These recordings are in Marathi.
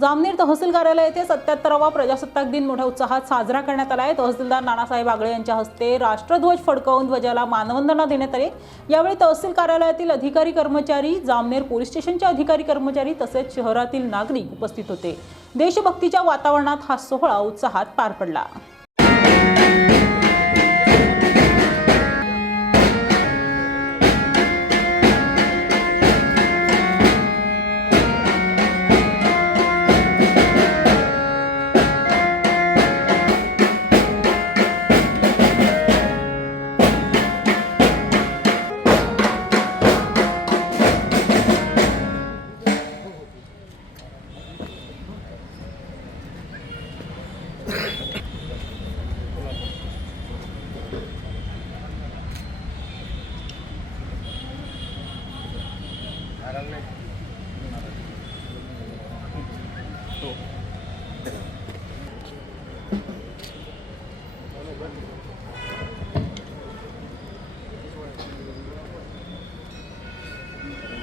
जामनेर तहसील कार्यालय येथे सत्याहत्तरावा प्रजासत्ताक दिन मोठ्या उत्साहात साजरा करण्यात आला आहे. तहसीलदार नानासाहेब आगळे यांच्या हस्ते राष्ट्रध्वज फडकवून ध्वजाला मानवंदना देण्यात आली. यावेळी तहसील कार्यालयातील अधिकारी कर्मचारी जामनेर पोलीस स्टेशनचे अधिकारी कर्मचारी तसेच शहरातील नागरिक उपस्थित होते. देशभक्तीच्या वातावरणात हा सोहळा उत्साहात पार पडला.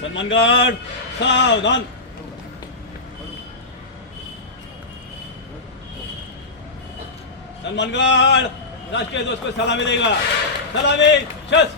सन्मानगड सावधान। सन्मानगड राष्ट्रीय ध्वज को सलामी देगा। सलामी शस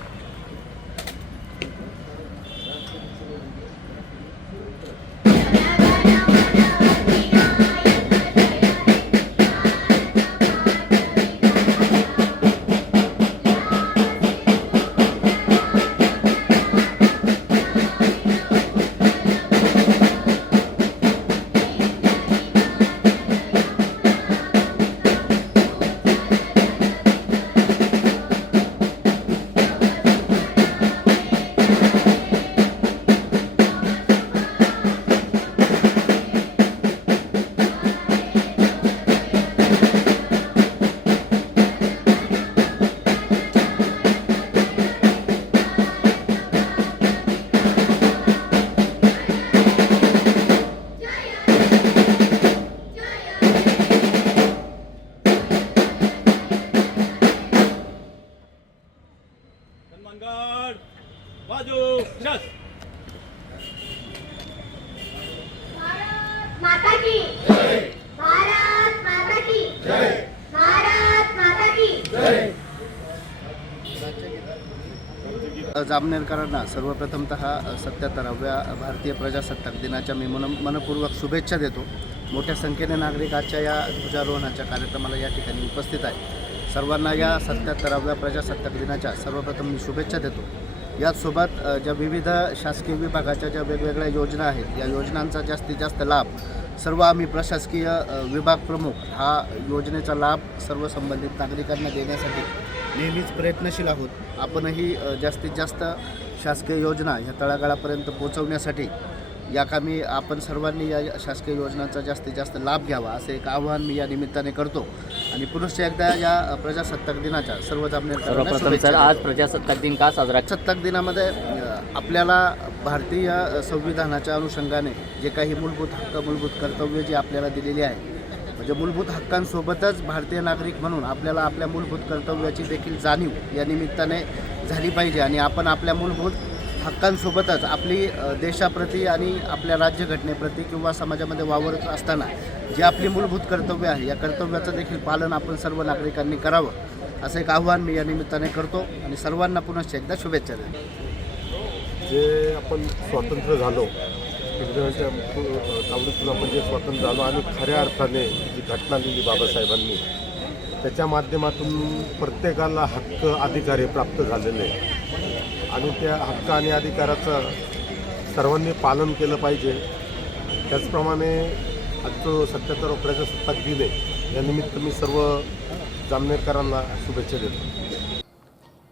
सन्मानगड बाजू शस भारत माता की. भारत माता की. भारत माता की. जामनेरकरांना सर्वप्रथमतः सत्याहत्तराव्या भारतीय प्रजासत्ताक दिनाच्या मी मन मनपूर्वक शुभेच्छा देतो. मोठ्या संख्येने नागरिक आजच्या या ध्वजारोहणाच्या कार्यक्रमाला या ठिकाणी उपस्थित आहे सर्वांना या सत्याहत्तराव्या प्रजासत्ताक दिनाच्या सर्वप्रथम मी शुभेच्छा देतो. याचसोबत ज्या विविध शासकीय विभागाच्या ज्या वेगवेगळ्या योजना आहेत या योजनांचा जास्तीत जास्त लाभ सर्व आम्ही प्रशासकीय विभाग प्रमुख हा योजनेचा लाभ सर्व संबंधित नागरिकांना देण्यासाठी नेहमीच प्रयत्नशील आहोत. आपणही जास्तीत जास्त शासकीय योजना ह्या तळागाळापर्यंत पोहोचवण्यासाठी या कामी आपण सर्वांनी या शासकीय योजनांचा जास्तीत जास्त लाभ घ्यावा असं एक आवाहन मी या निमित्ताने करतो. आणि पुनश्च एकदा या प्रजासत्ताक दिनाच्या सर्व जामनेरकरांना सर्वप्रथम शुभेच्छा सर आज. प्रजासत्ताक दिन का साजरा प्रजासत्ताक दिनामध्ये आपल्याला भारतीय संविधानाच्या अनुषंगाने जे काही मूलभूत हक्क मूलभूत कर्तव्य जी आपल्याला दिलेली आहे म्हणजे मूलभूत हक्कांसोबतच भारतीय नागरिक म्हणून आपल्याला आपल्या मूलभूत कर्तव्याची देखील जाणीव या निमित्ताने झाली पाहिजे. आणि आपण आपल्या मूलभूत हक्कांसोबतच आपली देशाप्रती आणि आपल्या राज्यघटनेप्रती किंवा समाजामध्ये वावरत असताना जे आपली मूलभूत कर्तव्य आहे या कर्तव्याचं देखील पालन आपण सर्व नागरिकांनी करावं असं एक आव्हान मी या निमित्ताने करतो आणि सर्वांना पुनश्च एकदा शुभेच्छा देतो. जे आपण स्वातंत्र्य झालो इंग्रजांच्या तावडीतून आपण जे स्वातंत्र्य झालो आणि खऱ्या अर्थाने जी घटना लिहिली बाबासाहेबांनी त्याच्या माध्यमातून प्रत्येकाला हक्क अधिकार हे प्राप्त झालेले. आहे आणि त्या हक्क आणि अधिकाराचं सर्वांनी पालन केलं पाहिजे. त्याचप्रमाणे आजचं जो सत्याहत्तर प्रजासत्ताक दिन आहे. यानिमित्त मी सर्व जामनेरकरांना शुभेच्छा देतो.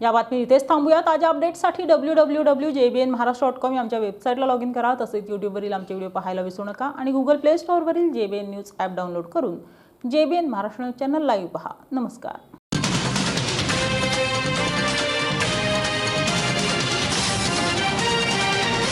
या बातमी इथेच थांबूया. ताज्या अपडेट्ससाठी W W W J B N Maharashtra dot com या आमच्या वेबसाईटला लॉग इन करा. तसेच यूट्यूबवरील आमचे व्हिडिओ पाहायला विसरू नका आणि Google play स्टोअरवरील J B N news app download करून J B N Maharashtra news channel live पहा. नमस्कार.